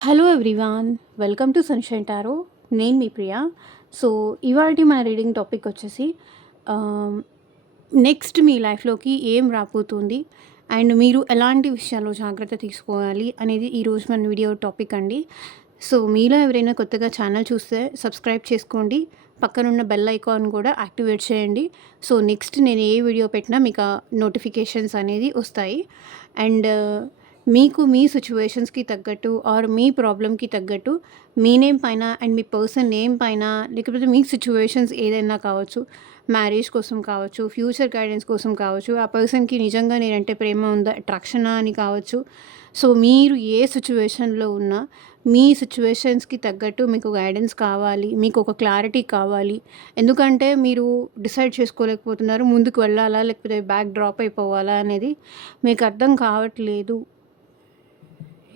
Hello everyone, welcome to sunshine tarot. నేను మీ ప్రియ. So, ఇవాల్టి మన రీడింగ్ టాపిక్ వచ్చేసి ఆహ్, నెక్స్ట్ మీ లైఫ్‌లోకి ఏం రాబోతుంది అండ్ మీరు ఎలాంటి విషయాల్లో జాగ్రత్త తీసుకోవాలి అనేది ఈరోజు మన వీడియో టాపిక్ అండి. సో, మీలో ఎవరైనా కొత్తగా ఛానల్ చూస్తే సబ్స్క్రైబ్ చేసుకోండి. పక్కనున్న బెల్ ఐకాన్ కూడా యాక్టివేట్ చేయండి. సో, నెక్స్ట్ నేను ఏ వీడియో పెట్టినా మీకు నోటిఫికేషన్స్ అనేది వస్తాయి. అండ్ మీకు మీ సిచ్యువేషన్స్‌కి తగ్గట్టు ఆర్ మీ ప్రాబ్లమ్‌కి తగ్గట్టు మీ నేమ్ పైన అండ్ మీ పర్సన్ నేమ్ పైన లేకపోతే మీ సిచ్యువేషన్స్ ఏదైనా కావచ్చు. మ్యారేజ్ కోసం కావచ్చు, ఫ్యూచర్ గైడెన్స్ కోసం కావచ్చు, ఆ పర్సన్‌కి నిజంగా నేనంటే ప్రేమ ఉందా, అట్రాక్షనా అని కావచ్చు. సో, మీరు ఏ సిచ్యువేషన్‌లో ఉన్నా మీ సిచ్యువేషన్స్‌కి తగ్గట్టు మీకు గైడెన్స్ కావాలి. మీకు ఒక క్లారిటీ కావాలి. ఎందుకంటే మీరు డిసైడ్ చేసుకోలేకపోతున్నారు. ముందుకు వెళ్ళాలా? లేకపోతే బ్యాక్ డ్రాప్ అయిపోవాలా? అనేది మీకు అర్థం కావట్లేదు.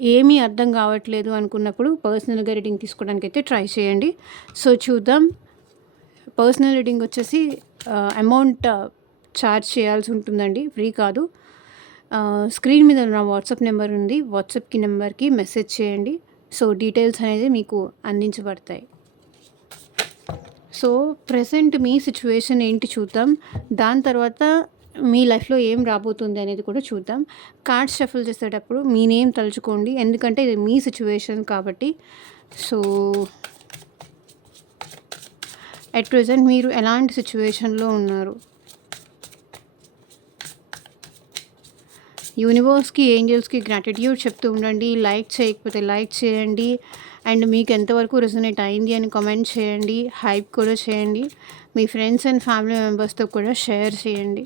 ఏమీ అర్థం కావట్లేదు అనుకున్నప్పుడు పర్సనల్‌గా రీడింగ్ తీసుకోవడానికైతే ట్రై చేయండి. సో, చూద్దాం. పర్సనల్ రీడింగ్ వచ్చేసి అమౌంట్ ఛార్జ్ చేయాల్సి ఉంటుందండి. ఫ్రీ కాదు. స్క్రీన్ మీద నా వాట్సాప్ నెంబర్ ఉంది. వాట్సాప్‌కి నెంబర్‌కి మెసేజ్ చేయండి. సో, డీటెయిల్స్ అనేది మీకు అందించబడతాయి. సో, ప్రెజెంట్ మీ సిచ్యువేషన్ ఏంటి చూద్దాం. దాని తర్వాత మీ లైఫ్‌లో ఏం రాబోతుంది అనేది కూడా చూద్దాం. కార్డ్స్ షఫుల్ చేసేటప్పుడు మీ నేమ్ తలుచుకోండి. ఎందుకంటే ఇది మీ సిచ్యువేషన్ కాబట్టి. సో, ఎట్ ప్రెజెంట్ మీరు ఎలాంటి సిచ్యువేషన్‌లో ఉన్నారు? యూనివర్స్‌కి, ఏంజెల్స్‌కి గ్రాటిట్యూడ్ చెప్తూ ఉండండి. లైక్ చేయకపోతే లైక్ చేయండి. అండ్ మీకు ఎంతవరకు రెసొనేట్ అయింది అని కామెంట్ చేయండి. హైప్ కూడా చేయండి. మీ ఫ్రెండ్స్ అండ్ ఫ్యామిలీ మెంబర్స్‌తో కూడా షేర్ చేయండి.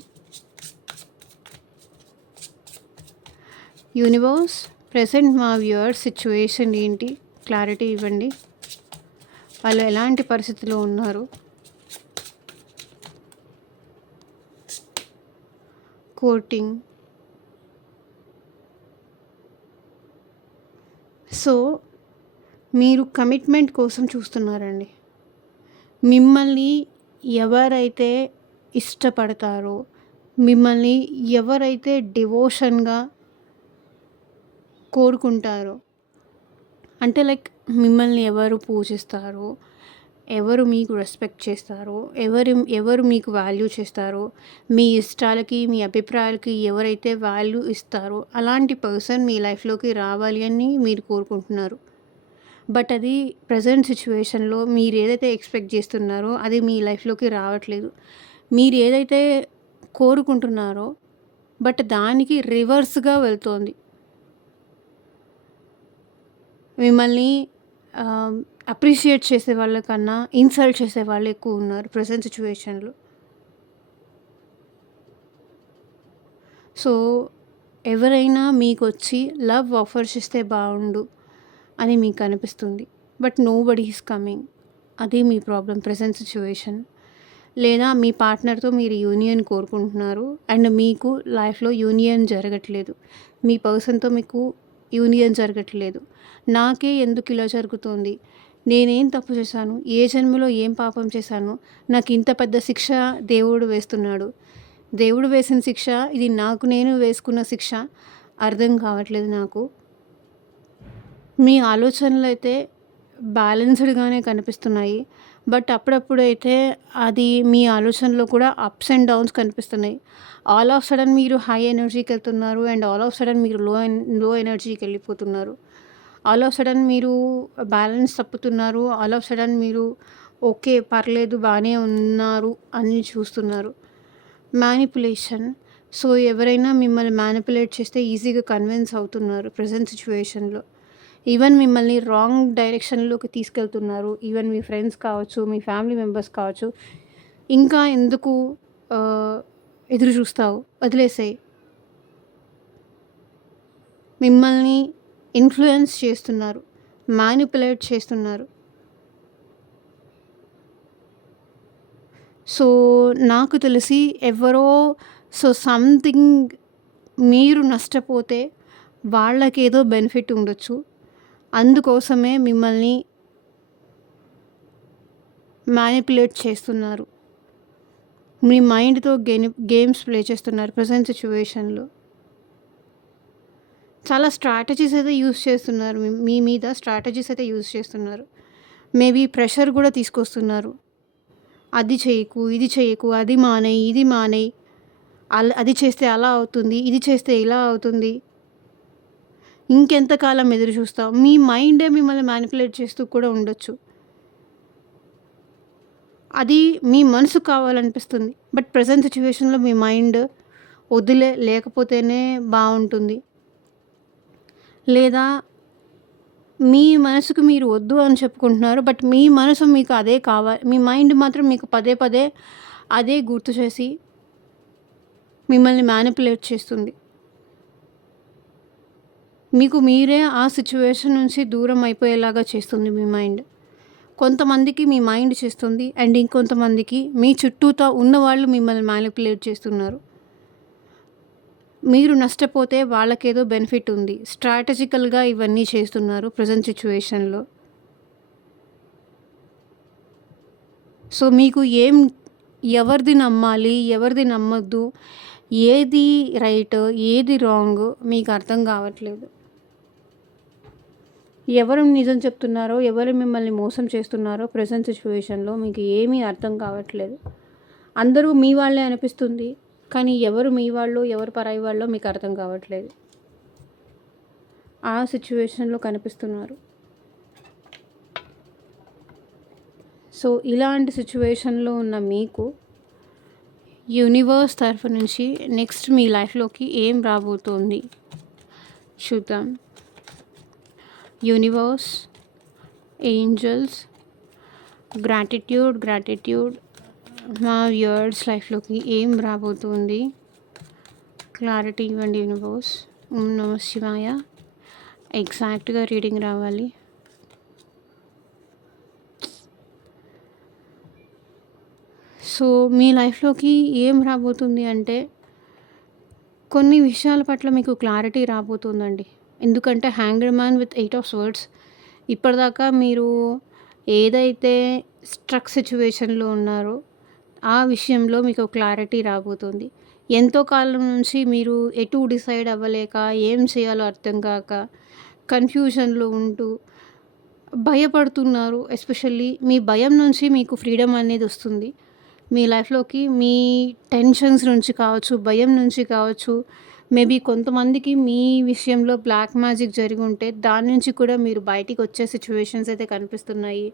యూనివర్స్, ప్రెజెంట్ మా వ్యూవర్స్ సిచ్యువేషన్ ఏంటి? క్లారిటీ ఇవ్వండి. వాళ్ళు ఎలాంటి పరిస్థితిలో ఉన్నారు? కోర్టింగ్. సో, మీరు కమిట్మెంట్ కోసం చూస్తున్నారండి. మిమ్మల్ని ఎవరైతే ఇష్టపడతారో, మిమ్మల్ని ఎవరైతే డివోషన్‌గా కోరుకుంటారో, అంటే లైక్ మిమ్మల్ని ఎవరు పూజిస్తారో, ఎవరు మీకు రెస్పెక్ట్ చేస్తారో, ఎవరు మీకు వాల్యూ చేస్తారో, మీ ఇష్టాలకి, మీ అభిప్రాయాలకి ఎవరైతే వాల్యూ ఇస్తారో, అలాంటి పర్సన్ మీ లైఫ్‌లోకి రావాలి అని మీరు కోరుకుంటున్నారు. బట్ అది ప్రెజెంట్ సిచ్యువేషన్‌లో మీరు ఏదైతే ఎక్స్‌పెక్ట్ చేస్తున్నారో అది మీ లైఫ్‌లోకి రావట్లేదు. మీరు ఏదైతే కోరుకుంటున్నారో బట్ దానికి రివర్స్‌గా వెళ్తోంది. మిమ్మల్ని ఆహ్, అప్రిషియేట్ చేసే వాళ్ళకన్నా ఇన్సల్ట్ చేసేవాళ్ళు ఎక్కువున్నారు ప్రెజెంట్ సిచ్యువేషన్‌లో. సో, ఎవరైనా మీకొచ్చి లవ్ ఆఫర్ చేస్తే బావుండు అని మీకు అనిపిస్తుంది. But nobody is coming. అది మీ ప్రాబ్లమ్ ప్రెజెంట్ సిచ్యువేషన్. లేదా మీ పార్ట్నర్‌తో మీరు యూనియన్ కోరుకుంటున్నారు అండ్ మీకు లైఫ్‌లో యూనియన్ జరగట్లేదు. మీ పర్సన్‌తో మీకు యూనియన్ జరగట్లేదు. నాకే ఎందుకు ఇలా జరుగుతోంది? నేనేం తప్పు చేశాను? ఏ జన్మలో ఏం పాపం చేశాను? నాకు ఇంత పెద్ద శిక్ష దేవుడు వేస్తున్నాడు. దేవుడు వేసిన శిక్ష ఇది నాకు నేను వేసుకున్న శిక్ష అర్థం కావట్లేదు నాకు. మీ ఆలోచనలైతే బ్యాలెన్స్‌డ్‌గానే కనిపిస్తున్నాయి. బట్ అప్పుడప్పుడైతే అది మీ ఆలోచనలో కూడా అప్స్ అండ్ డౌన్స్ కనిపిస్తున్నాయి. ఆల్ ఆఫ్ సడెన్ మీరు హై ఎనర్జీకెళ్తున్నారు అండ్ ఆల్ ఆఫ్ సడెన్ మీరు లో ఎనర్జీకెళ్ళిపోతున్నారు. ఆల్ ఆఫ్ సడెన్ మీరు బ్యాలెన్స్ తప్పుతున్నారు. ఆల్ ఆఫ్ సడెన్ మీరు ఓకే. పర్లేదు బానే ఉన్నారు అని చూస్తున్నారు. మ్యానిపులేషన్. సో, ఎవరైనా మిమ్మల్ని మ్యానిపులేట్ చేస్తే ఈజీగా కన్విన్స్ అవుతున్నారు ప్రెజెంట్ సిచ్యువేషన్‌లో. ఈవెన్ మిమ్మల్ని రాంగ్ డైరెక్షన్‌లోకి తీసుకెళ్తున్నారు. ఈవెన్ మీ ఫ్రెండ్స్ కావచ్చు, మీ ఫ్యామిలీ మెంబర్స్ కావచ్చు. ఇంకా ఎందుకు ఆహ్, ఎదురు చూస్తావు? వదిలేసేయి. మిమ్మల్ని ఇన్‌ఫ్లుయెన్స్ చేస్తున్నారు. మ్యానిపులేట్ చేస్తున్నారు. సో, నాకు తెలిసి ఎవరో సంథింగ్ మీరు నష్టపోతే వాళ్ళకేదో బెనిఫిట్ ఉండొచ్చు. అందుకోసమే మిమ్మల్ని మ్యానిపులేట్ చేస్తున్నారు. మీ మైండ్‌తో గేమ్స్ ప్లే చేస్తున్నారు ప్రెజెంట్ సిచ్యువేషన్‌లో. చాలా స్ట్రాటజీస్ అయితే యూజ్ చేస్తున్నారు. మీ మీద స్ట్రాటజీస్ అయితే యూజ్ చేస్తున్నారు. మేబీ ప్రెషర్ గూడా తీసుకొస్తున్నారు. అది చేయకు, ఇది చేయకు, అది మానేయి, ఇది మానేయి. అది చేస్తే అలా అవుతుంది, ఇది చేస్తే ఇలా అవుతుంది. ఇంకెంతకాలం ఎదురు చూస్తావు? మీ మైండే మిమ్మల్ని మ్యానిపులేట్ చేస్తూ కూడా ఉండొచ్చు. అది మీ మనసుకు కావాలనిపిస్తుంది. బట్ ప్రెజెంట్ సిట్యుయేషన్‌లో మీ మైండ్ లేకపోతేనే బావుంటుంది. లేదా మీ మనసుకు మీరు వద్దు అని చెప్పుకుంటున్నారు. బట్ మీ మనసు మీకు అదే మీ మైండ్ మాత్రం మీకు పదే పదే అదే గుర్తు చేసి మిమ్మల్ని మ్యానిపులేట్ చేస్తుంది. మీకు మీరే ఆ సిట్యుయేషన్ నుంచి దూరం అయిపోయేలాగా చేస్తుంది మీ మైండ్. కొంతమందికి మీ మైండ్ చేస్తుంది. అండ్ ఇంకొంతమందికి మీ చుట్టూతా ఉన్నవాళ్ళు మిమ్మల్ని మ్యానిపులేట్ చేస్తున్నారు. మీరు నష్టపోతే వాళ్ళకేదో బెనిఫిట్ ఉంది. స్ట్రాటజికల్‌గా ఇవన్నీ చేస్తున్నారు ప్రెజెంట్ సిట్యుయేషన్‌లో. సో, మీకు ఎవరిది నమ్మాలి, ఎవరిది నమ్మొద్దు, ఏది రైట్, ఏది రాంగ్ మీకు అర్థం కావట్లేదు. ఎవరు నిజం చెప్తున్నారో, ఎవరు మిమ్మల్ని మోసం చేస్తున్నారో ప్రెజెంట్ సిట్యుయేషన్‌లో మీకు ఏమీ అర్థం కావట్లేదు. అందరూ మీ వాళ్ళే అనిపిస్తుంది. కానీ ఎవరు మీ వాళ్ళో, ఎవరు పరాయి వాళ్ళో మీకు అర్థం కావట్లేదు. ఆ సిట్యుయేషన్‌లో కనిపిస్తున్నారు. సో, ఇలాంటి సిట్యుయేషన్‌లో ఉన్న మీకు యూనివర్స్ తరఫు నుంచి నెక్స్ట్ మీ లైఫ్‌లోకి ఏం రాబోతోంది చూద్దాం. యూనివర్స్, ఏంజెల్స్, గ్రాటిట్యూడ్ మా వ్యూయర్స్ లైఫ్‌లోకి ఏం రాబోతుంది? క్లారిటీ ఇవ్వండి యూనివర్స్. ఓం నమః శివాయ. ఎగ్జాక్ట్‌గా రీడింగ్ రావాలి. సో, మీ లైఫ్‌లోకి ఏం రాబోతుంది అంటే కొన్ని విషయాల పట్ల మీకు క్లారిటీ రాబోతుందండి. ఎందుకంటే hanged man with 8 of swords. ఇప్పటిదాకా మీరు ఏదైతే స్ట్రక్ సిట్యుయేషన్‌లో ఉన్నారో ఆ విషయంలో మీకు క్లారిటీ రాబోతుంది. ఎంతో కాలం నుంచి మీరు ఎటు డిసైడ్ అవ్వలేక, ఏం చేయాలో అర్థం కాక, కన్‌ఫ్యూజన్‌లో ఉంటూ భయపడుతున్నారు. ఎస్పెషల్లీ మీ భయం నుంచి మీకు ఫ్రీడమ్ అనేది వస్తుంది. మీ లైఫ్‌లోకి మీ టెన్షన్స్ నుంచి కావచ్చు, భయం నుంచి కావచ్చు, మేబీ కొంతమందికి మీ విషయంలో బ్లాక్ మ్యాజిక్ జరిగుంటే దాని నుంచి కూడా మీరు బయటికి వచ్చే సిట్యుయేషన్స్ అయితే కనిపిస్తున్నాయి.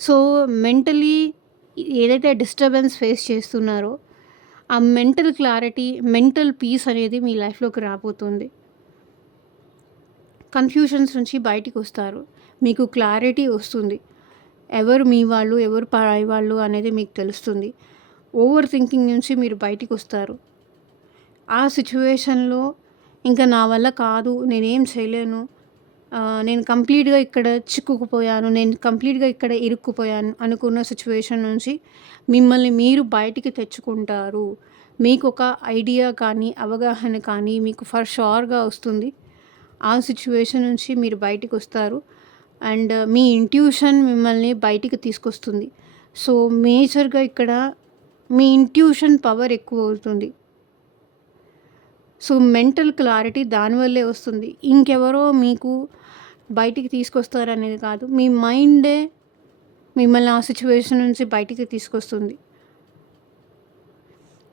సో, మెంటలీ ఏదైతే డిస్టర్బెన్స్ ఫేస్ చేస్తున్నారో ఆ మెంటల్ క్లారిటీ, మెంటల్ పీస్ అనేది మీ లైఫ్‌లోకి రాబోతుంది. కన్‌ఫ్యూజన్స్ నుంచి బయటికొస్తారు. మీకు క్లారిటీ వస్తుంది. ఎవరు మీ వాళ్ళు, ఎవరు పరాయి వాళ్ళు అనేది మీకు తెలుస్తుంది. ఓవర్ థింకింగ్ నుంచి మీరు బయటికొస్తారు. ఆ సిట్యుయేషన్‌లో ఇంకా నా వల్ల కాదు, నేనేం చేయలేను, నేను కంప్లీట్‌గా ఇక్కడ చిక్కుకుపోయాను, నేను కంప్లీట్‌గా ఇక్కడ ఇరుక్కుపోయాను అనుకున్న సిట్యుయేషన్ నుంచి మిమ్మల్ని మీరు బయటికి తెచ్చుకుంటారు. మీకొక ఐడియా కానీ, అవగాహన కానీ మీకు ఫర్ ష్యూర్‌గా వస్తుంది. ఆ సిట్యుయేషన్ నుంచి మీరు బయటికొస్తారు. అండ్ మీ ఇంట్యూషన్ మిమ్మల్ని బయటికి తీసుకొస్తుంది. సో, మేజర్‌గా ఇక్కడ మీ ఇంట్యూషన్ పవర్ ఎక్కువవుతుంది. సో, మెంటల్ క్లారిటీ దానివల్లే వస్తుంది. ఇంకెవరో మీకు బయటికి తీసుకొస్తారనేది కాదు. మీ మైండే మిమ్మల్ని ఆ సిట్యుయేషన్ నుంచి బయటికి తీసుకొస్తుంది.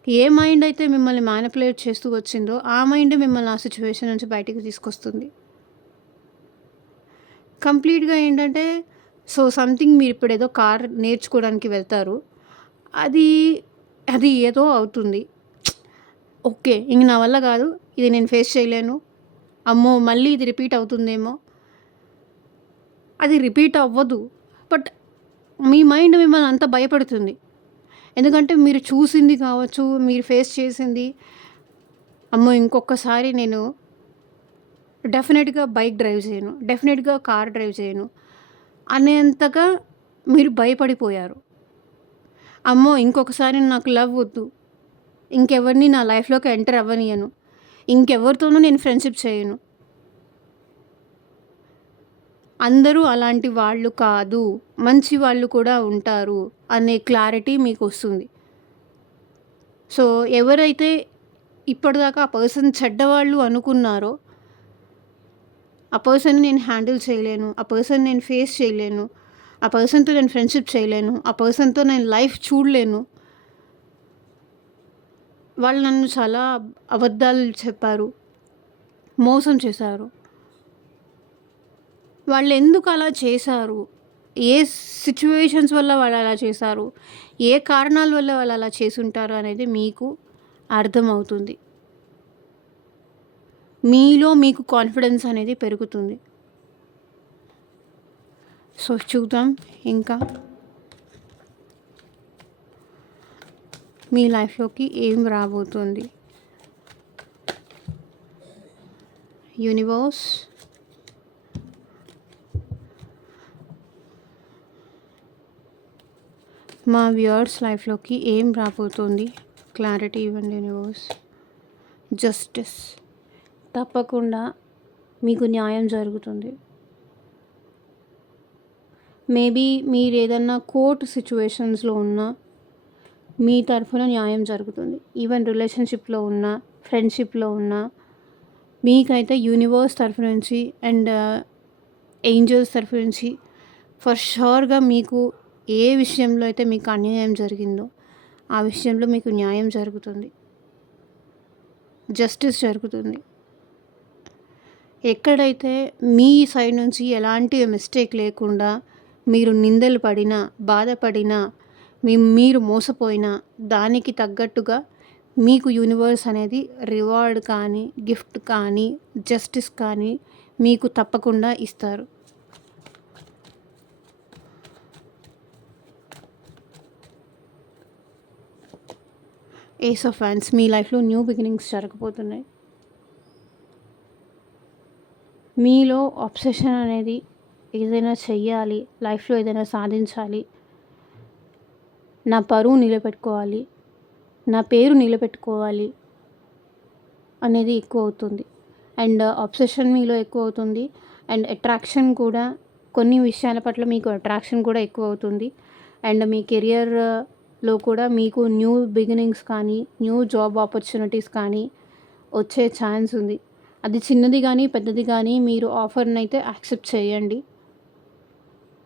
ఏ మైండ్ అయితే మిమ్మల్ని మ్యానిపులేట్ చేస్తూ వచ్చిందో ఆ మైండే మిమ్మల్ని ఆ సిట్యుయేషన్ నుంచి బయటికి తీసుకొస్తుంది. కంప్లీట్‌గా ఏంటంటే సంథింగ్ మీరిప్పుడేదో కార్ నేర్చుకోవడానికి వెళ్తారు. అది అది ఏదో అవుతుంది. ఓకే. ఇంక నా వల్ల కాదు, ఇది నేను ఫేస్ చేయలేను, అమ్మో! మళ్ళీ ఇది రిపీట్ అవుతుందేమో. అది రిపీట్ అవ్వదు. బట్ మీ మైండ్ మిమ్మల్ని అంత భయపెడుతుంది. ఎందుకంటే మీరు చూసింది కావచ్చు, మీరు ఫేస్ చేసింది, అమ్మో! ఇంకొకసారి నేను డెఫినెట్‌గా బైక్ డ్రైవ్ చేయను, డెఫినెట్‌గా కార్ డ్రైవ్ చేయను అనేంతగా మీరు భయపడిపోయారు. అమ్మో! ఇంకొకసారి నాకు లవ్ వద్దు, ఇంకెవరిని నా లైఫ్‌లోకి ఎంటర్ అవ్వనియ్యను, ఇంకెవరితోనూ నేను ఫ్రెండ్‌షిప్ చేయను, అందరూ అలాంటి వాళ్ళు కాదు, మంచి వాళ్ళు కూడా ఉంటారు అనే క్లారిటీ మీకొస్తుంది. సో, ఎవరైతే ఇప్పటిదాకా ఆ పర్సన్ చెడ్డవాళ్ళు అనుకున్నారో ఆ పర్సన్‌ని నేను హ్యాండిల్ చేయలేను. ఆ పర్సన్‌ని నేను ఫేస్ చేయలేను. ఆ పర్సన్‌తో నేను ఫ్రెండ్‌షిప్ చేయలేను. ఆ పర్సన్‌తో నేను లైఫ్ చూడలేను. వాళ్ళు నన్ను చాలా అబద్ధాలు చెప్పారు. మోసం చేశారు. వాళ్ళెందుకు అలా చేశారు? ఏ సిట్యుయేషన్స్ వల్ల వాళ్ళలా చేశారు? ఏ కారణాల వల్ల వాళ్ళలా చేసుంటారు అనేది మీకు అర్థమవుతుంది. మీలో మీకు కాన్ఫిడెన్స్ అనేది పెరుగుతుంది. సో, చూద్దాం ఇంకా మీ లైఫ్‌లోకి ఏం రాబోతుంది. యూనివర్స్ మా వ్యూయర్స్ లైఫ్‌లోకి ఏం రాబోతుంది? క్లారిటీ ఇవ్వండి యూనివర్స్. జస్టిస్. తప్పకుండా మీకు న్యాయం జరుగుతుంది. మేబీ మీరేదన్నా కోర్ట్ సిట్యుయేషన్స్‌లో ఉన్నా మీ తరఫున న్యాయం జరుగుతుంది. ఈవెన్ రిలేషన్‌షిప్‌లో ఉన్నా, ఫ్రెండ్‌షిప్‌లో ఉన్నా మీకైతే యూనివర్స్ తరఫు నుంచి అండ్ ఏంజెల్స్ తరఫు నుంచి ఫర్ ష్యూర్‌గా మీకు ఏ విషయంలో అయితే మీకు అన్యాయం జరిగిందో ఆ విషయంలో మీకు న్యాయం జరుగుతుంది. జస్టిస్ జరుగుతుంది. ఎక్కడైతే మీ సైడ్ నుంచి ఎలాంటి మిస్టేక్ లేకుండా మీరు నిందలు పడినా, బాధపడినా, మీరు మోసపోయినా దానికి తగ్గట్టుగా మీకు యూనివర్స్ అనేది రివార్డ్ కానీ, గిఫ్ట్ కానీ, జస్టిస్ కానీ మీకు తప్పకుండా ఇస్తారు. Ace of hands. మీ లైఫ్‌లో న్యూ బిగినింగ్స్ జరగబోతున్నాయి. మీలో అబ్సెషన్ అనేది ఏదైనా చెయ్యాలి, లైఫ్‌లో ఏదైనా సాధించాలి, నా పరువు నిలబెట్టుకోవాలి, నా పేరు నిలబెట్టుకోవాలి అనేది ఎక్కువ అవుతుంది. అండ్ అబ్సెషన్ మీలో ఎక్కువ అవుతుంది. అండ్ అట్రాక్షన్ కూడా కొన్ని విషయాల పట్ల మీకు అట్రాక్షన్ కూడా ఎక్కువ అవుతుంది. అండ్ మీ కెరియర్‌లో కూడా మీకు న్యూ బిగినింగ్స్ కానీ, న్యూ జాబ్ ఆపర్చునిటీస్ కానీ వచ్చే ఛాన్స్ ఉంది. అది చిన్నది గానీ, పెద్దది గానీ మీరు ఆఫర్‌నైతే యాక్సెప్ట్ చేయండి.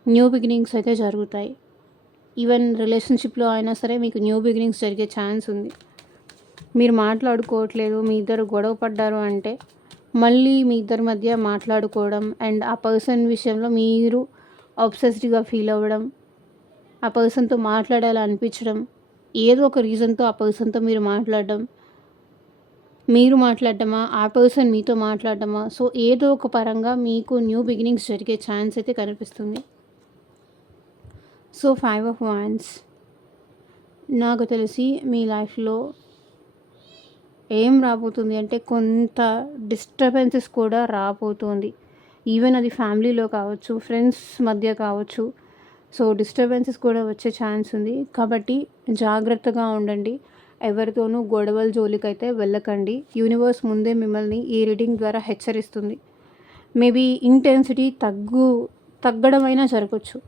న్యూ బిగినింగ్స్ అయితే జరుగుతాయి. ఈవెన్ రిలేషన్‌షిప్‌లో అయినా సరే మీకు న్యూ బిగినింగ్స్ జరిగే ఛాన్స్ ఉంది. మీరు మాట్లాడుకోవట్లేదు, మీ ఇద్దరు గొడవ పడ్డారు అంటే మళ్ళీ మీ ఇద్దరి మధ్య మాట్లాడుకోవడం అండ్ ఆ పర్సన్ విషయంలో మీరు అబ్సెస్డ్‌గా ఫీల్ అవ్వడం, ఆ పర్సన్‌తో మాట్లాడాలనిపించడం, ఏదో ఒక రీజన్‌తో ఆ పర్సన్‌తో మీరు మాట్లాడడం, మీరు మాట్లాడడమా, ఆ పర్సన్ మీతో మాట్లాడడమా, సో ఏదో ఒక పరంగా మీకు న్యూ బిగినింగ్స్ జరిగే ఛాన్స్ అయితే కనిపిస్తుంది. So 5 of wands. నాకు తెలిసి మీ లైఫ్‌లో ఏం రాబోతుంది అంటే కొంత డిస్టర్బెన్సెస్ కూడా రాబోతోంది. ఈవెన్ అది ఫ్యామిలీలో కావచ్చు, ఫ్రెండ్స్ మధ్య కావచ్చు. సో డిస్టర్బెన్సెస్ కూడా వచ్చే ఛాన్స్ ఉంది. కాబట్టి జాగ్రత్తగా ఉండండి. ఎవరితోనూ గొడవల జోలికైతే వెళ్ళకండి. యూనివర్స్ ముందే మిమ్మల్ని ఈ రీడింగ్ ద్వారా హెచ్చరిస్తుంది. మేబీ ఇంటెన్సిటీ తగ్గడమైనా జరగొచ్చు.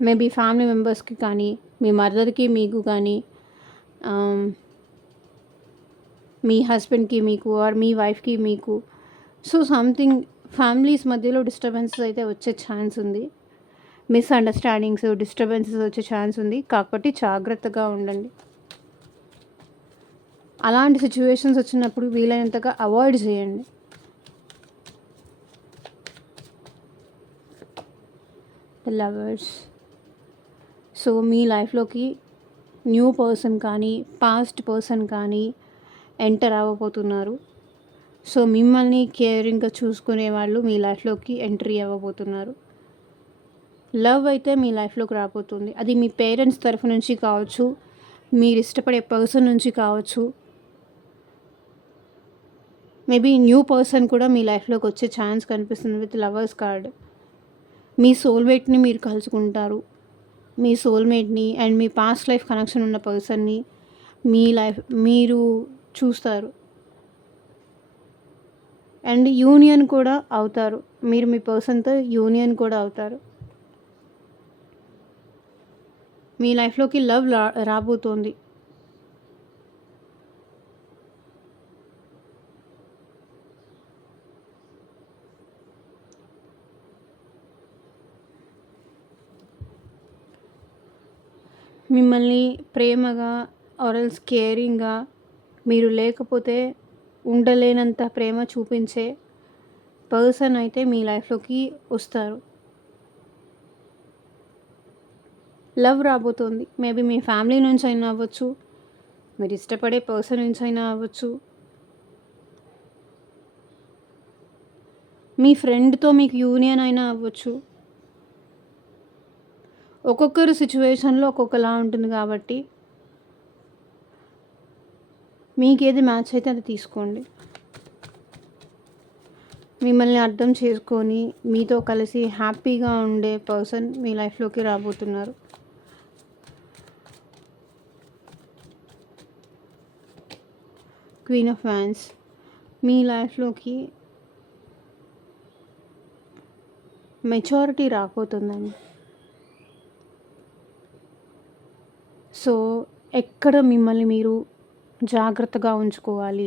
మేబీ ఫ్యామిలీ మెంబర్స్‌కి కానీ, మీ మదర్‌కి మీకు కానీ, మీ హస్బెండ్‌కి మీకు ఆర్ మీ వైఫ్‌కి మీకు సో సంథింగ్ ఫ్యామిలీస్ మధ్యలో డిస్టర్బెన్సెస్ అయితే వచ్చే ఛాన్స్ ఉంది. మిస్‌అండర్‌స్టాండింగ్స్, డిస్టర్బెన్సెస్ వచ్చే ఛాన్స్ ఉంది. కాబట్టి జాగ్రత్తగా ఉండండి. అలాంటి సిట్యుయేషన్స్ వచ్చినప్పుడు వీలైనంతగా అవాయిడ్ చేయండి. లవర్స్. సో మీ లైఫ్‌లోకి న్యూ పర్సన్ కానీ, పాస్ట్ పర్సన్ కానీ ఎంటర్ అవ్వబోతున్నారు. సో మిమ్మల్ని కేరింగ్‌గా చూసుకునే వాళ్ళు మీ లైఫ్‌లోకి ఎంట్రీ అవ్వబోతున్నారు. లవ్ అయితే మీ లైఫ్‌లోకి రాబోతుంది. అది మీ పేరెంట్స్ తరఫు నుంచి కావచ్చు, మీరు ఇష్టపడే పర్సన్ నుంచి కావచ్చు. మేబీ న్యూ పర్సన్ కూడా మీ లైఫ్‌లోకి వచ్చే ఛాన్స్ కనిపిస్తుంది విత్ లవర్స్ కార్డ్. మీ సోల్‌మేట్‌ని మీరు కలుసుకుంటారు. మీ సోల్‌మేట్‌ని అండ్ మీ పాస్ట్ లైఫ్ కనెక్షన్ ఉన్న పర్సన్‌ని మీరు చూస్తారు. అండ్ యూనియన్ కూడా అవుతారు. మీరు మీ పర్సన్‌తో యూనియన్ కూడా అవుతారు. మీ లైఫ్‌లోకి లవ్ రా, రాబోతోంది. 5 ఆఫ్ వాండ్స్. సో మీ లైఫ్‌లోకి న్యూ పర్సన్ కానీ, పాస్ట్ పర్సన్ కానీ ఎంటర్ అవ్వబోతున్నారు. లవ్ అయితే మీ లైఫ్‌లోకి రాబోతుంది. అది మీ పేరెంట్స్ తరఫు నుంచి కావచ్చు, మీరు ఇష్టపడే పర్సన్ నుంచి కావచ్చు. మేబీ న్యూ పర్సన్ కూడా మీ లైఫ్‌లోకి వచ్చే ఛాన్స్ కనిపిస్తుంది విత్ లవర్స్ కార్డ్. మీ సోల్‌మేట్‌ని అండ్ మీ పాస్ట్ లైఫ్ కనెక్షన్ ఉన్న పర్సన్‌ని మీరు చూస్తారు. మిమ్మల్ని ప్రేమగా ఆర్ఎల్స్ కేరింగ్గా, మీరు లేకపోతే ఉండలేనంత ప్రేమ చూపించే పర్సన్ అయితే మీ లైఫ్లోకి వస్తారు. లవ్ రాబోతోంది. మేబీ మీ ఫ్యామిలీ నుంచి అయినా అవ్వచ్చు, మీరు ఇష్టపడే పర్సన్ నుంచి అయినా అవ్వచ్చు, మీ ఫ్రెండ్తో మీకు యూనియన్ అయినా అవ్వచ్చు. ఒక్కొక్కరు సిచ్యువేషన్లో ఒక్కొక్కలా ఉంటుంది కాబట్టి మీకేది మ్యాచ్ అయితే అది తీసుకోండి. మిమ్మల్ని అర్థం చేసుకొని మీతో కలిసి హ్యాపీగా ఉండే పర్సన్ మీ లైఫ్లోకి రాబోతున్నారు. క్వీన్ ఆఫ్ వ్యాన్స్ మీ లైఫ్లోకి మెచ్యూరిటీ రాబోతుందండి. సో ఎక్కడ మిమ్మల్ని మీరు జాగ్రత్తగా ఉంచుకోవాలి,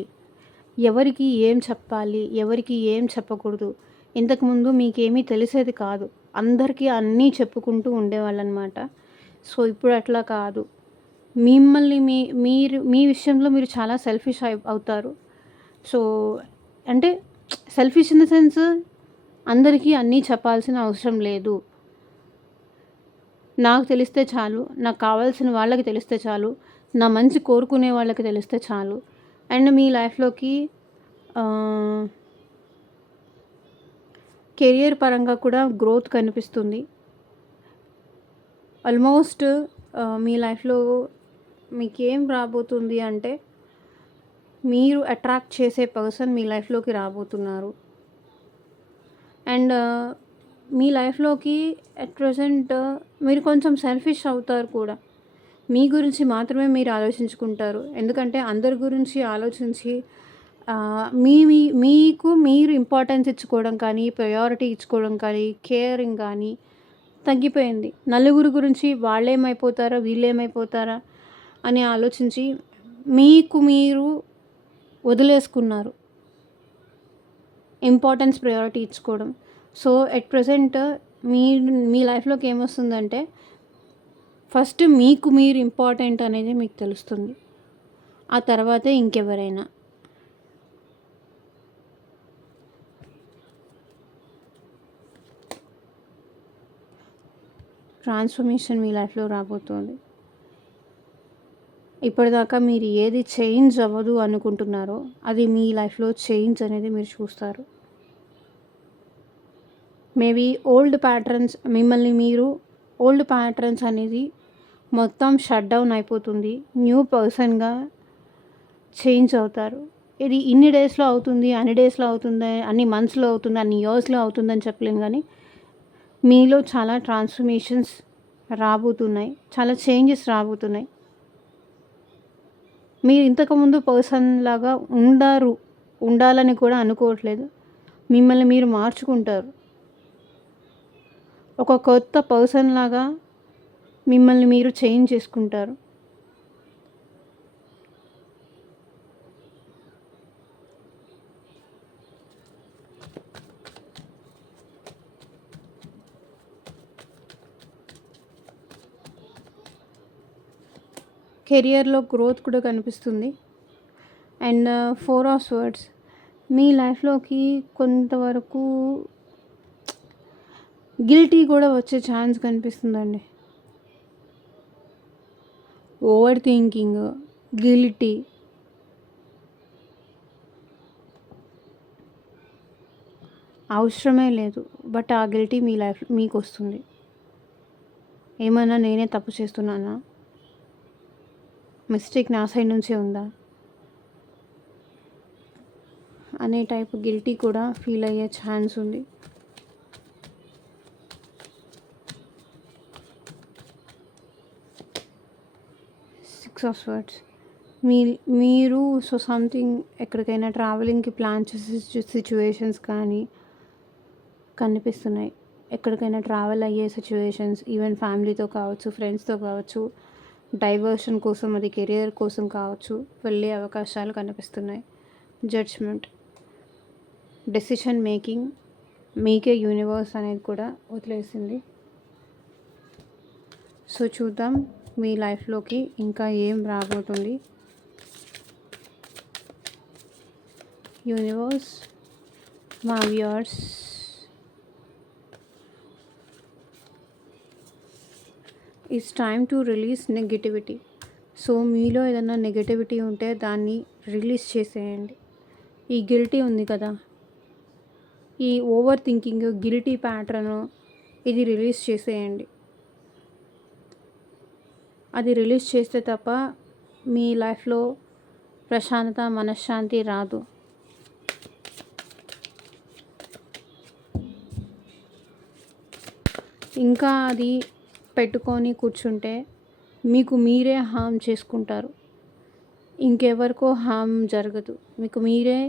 ఎవరికి ఏం చెప్పాలి, ఎవరికి ఏం చెప్పకూడదు. ఇంతకుముందు మీకేమీ తెలిసేది కాదు, అందరికీ అన్నీ చెప్పుకుంటూ ఉండేవాళ్ళనమాట. సో ఇప్పుడు అట్లా కాదు. మిమ్మల్ని మీ విషయంలో మీరు చాలా సెల్ఫిష్ అవుతారు. సో అంటే సెల్ఫిష్ ఇన్ ద సెన్స్ అందరికీ అన్నీ చెప్పాల్సిన అవసరం లేదు. నాకు తెలిస్తే చాలు, నాకు కావాల్సిన వాళ్ళకి తెలిస్తే చాలు, నా మంచి కోరుకునే వాళ్ళకి తెలిస్తే చాలు. అండ్ మీ లైఫ్లోకి కెరియర్ పరంగా కూడా గ్రోత్ కనిపిస్తుంది. ఆల్మోస్ట్ మీ లైఫ్లో మీకేం రాబోతుంది అంటే మీరు అట్రాక్ట్ చేసే పర్సన్ మీ లైఫ్లోకి రాబోతున్నారు. అండ్ మీ లైఫ్లోకి అట్ ప్రెజెంట్ మీరు కొంచెం సెల్ఫిష్ అవుతారు కూడా. మీ గురించి మాత్రమే మీరు ఆలోచించుకుంటారు. ఎందుకంటే అందరి గురించి ఆలోచించి మీకు మీరు ఇంపార్టెన్స్ ఇచ్చుకోవడం కానీ, ప్రయారిటీ ఇచ్చుకోవడం కానీ, కేరింగ్ కానీ తగ్గిపోయింది. నలుగురు గురించి వాళ్ళేమైపోతారా, వీళ్ళేమైపోతారా అని ఆలోచించి మీకు మీరు వదిలేసుకున్నారు ఇంపార్టెన్స్, ప్రయారిటీ ఇచ్చుకోవడం. సో ఎట్ ప్రెజెంట్ మీ లైఫ్లోకి ఏమొస్తుందంటే ఫస్ట్ మీకు మీరు ఇంపార్టెంట్ అనేది మీకు తెలుస్తుంది, ఆ తర్వాతే ఇంకెవరైనా. ట్రాన్స్ఫర్మేషన్ మీ లైఫ్లో రాబోతుంది. ఇప్పటిదాకా మీరు ఏది చేంజ్ అవ్వదు అనుకుంటున్నారో అది మీ లైఫ్లో చేంజ్ అనేది మీరు చూస్తారు. Maybe old patterns old patterns అనేది మొత్తం షట్ డౌన్ అయిపోతుంది. న్యూ పర్సన్గా చేంజ్ అవుతారు. ఇది ఇన్ని డేస్లో అవుతుంది, అన్ని డేస్లో అవుతుంది, అన్ని మంత్స్లో అవుతుంది, అన్ని ఇయర్స్లో అవుతుందని చెప్పలేను. కానీ మీలో చాలా ట్రాన్స్ఫర్మేషన్స్ రాబోతున్నాయి, చాలా చేంజెస్ రాబోతున్నాయి. మీరు ఇంతకుముందు పర్సన్ లాగా ఉండాలని కూడా అనుకోవట్లేదు. మిమ్మల్ని మీరు మార్చుకుంటారు. ఒక కొత్త పర్సన్ లాగా మిమ్మల్ని మీరు చేంజ్ చేసుకుంటారు. కెరియర్లో గ్రోత్ కూడా కనిపిస్తుంది. అండ్ 4 ఆఫ్ స్వర్డ్స్ మీ లైఫ్లోకి కొంతవరకు గిల్టీ కూడా వచ్చే ఛాన్స్ కనిపిస్తుందండి. ఓవర్ థింకింగ్, గిల్టీ, అవసరమే లేదు, బట్ ఆ గిల్టీ మీ లైఫ్ మీకు వస్తుంది. ఏమైనా నేనే తప్పు చేస్తున్నానా, మిస్టేక్ నా సైడ్ నుంచే ఉందా అనే టైప్ గిల్టీ కూడా ఫీల్ అయ్యే ఛాన్స్ ఉంది. సిక్స్ ఆఫ్ స్వర్డ్స్ మీరు సో సంథింగ్ ఎక్కడికైనా ట్రావెలింగ్కి ప్లాన్ చేసే సిచ్యువేషన్స్ కానీ కనిపిస్తున్నాయి. ఎక్కడికైనా ట్రావెల్ అయ్యే సిచ్యువేషన్స్, ఈవెన్ ఫ్యామిలీతో కావచ్చు, ఫ్రెండ్స్తో కావచ్చు, డైవర్షన్ కోసం, అది కెరియర్ కోసం కావచ్చు, వెళ్ళే అవకాశాలు కనిపిస్తున్నాయి. జడ్జ్మెంట్, డెసిషన్ మేకింగ్ మీకే యూనివర్స్ అనేది కూడా వదిలేసింది. సో చూద్దాం మీ లైఫ్లోకి ఇంకా ఏం రాబోతుంది? యూనివర్స్, మా viewers, it's time to release negativity. So మీలో ఏదైనా నెగటివిటీ ఉంటే దాన్ని రిలీజ్ చేసేయండి. ఈ గిల్టీ ఉంది కదా, ఈ ఓవర్ థింకింగ్, గిల్టీ ప్యాటర్న్, ఇది రిలీజ్ చేసేయండి. అది రిలీజ్ చేస్తే తప్ప మీ లైఫ్లో ప్రశాంతత, మనశ్శాంతి రాదు. ఇంకా అది పెట్టుకొని కూర్చుంటే మీకు మీరే హామ్ చేసుకుంటారు. ఇంకెవరికో హామ్ జరగదు, మీకు మీరే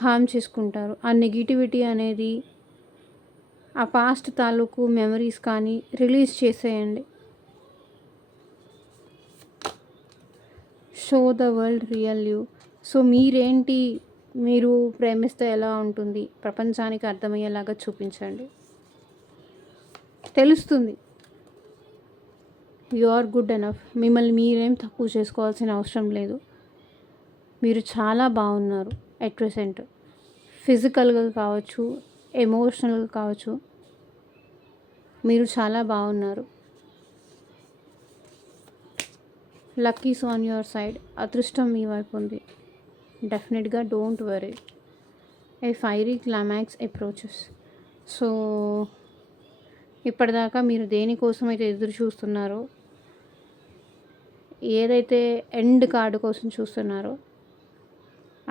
హామ్ చేసుకుంటారు. ఆ నెగిటివిటీ అనేది, ఆ పాస్ట్ తాలూకు మెమరీస్ కానీ రిలీజ్ చేసేయండి. Show the world real you. So మీరేంటి, మీరు ప్రేమిస్తే ఎలా ఉంటుంది ప్రపంచానికి అర్థమయ్యేలాగా చూపించండి. తెలుస్తుంది యు ఆర్ గుడ్ ఎనఫ్. మిమ్మల్ని మీరేం తక్కువ చేసుకోవాల్సిన అవసరం లేదు. మీరు చాలా బాగున్నారు ఎట్ ప్రెసెంట్. ఫిజికల్గా కావచ్చు, ఎమోషనల్గా కావచ్చు, మీరు చాలా బాగున్నారు. Lucky's on your side. అదృష్టం మీ వైపు ఉంది. డెఫినెట్గా don't worry. A fiery climax approaches. So ఇప్పటిదాకా మీరు దేనికోసమైతే ఎదురు చూస్తున్నారో, ఏదైతే ఎండ్ కార్డు కోసం చూస్తున్నారో,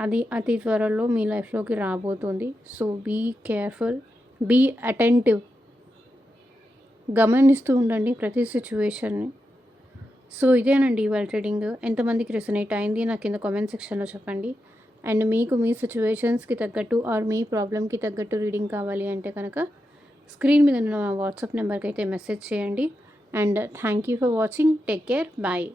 అది అతి త్వరలో మీ లైఫ్లోకి రాబోతుంది. So be careful, be attentive. గమనిస్తూ ఉండండి ప్రతి సిచ్యువేషన్ని. సో ఇదేనండి ఇవాళ ట్రేడింగ్. ఎంతమందికి రెసొనేట్ అయింది నాకు కింద కామెంట్ సెక్షన్లో చెప్పండి. అండ్ మీకు మీ సిచ్యువేషన్స్కి తగ్గట్టు ఆర్ మీ ప్రాబ్లమ్కి తగ్గట్టు రీడింగ్ కావాలి అంటే కనుక స్క్రీన్ మీద ఉన్న వాట్సాప్ నెంబర్కి అయితే మెసేజ్ చేయండి. And thank you for watching. Take care. Bye.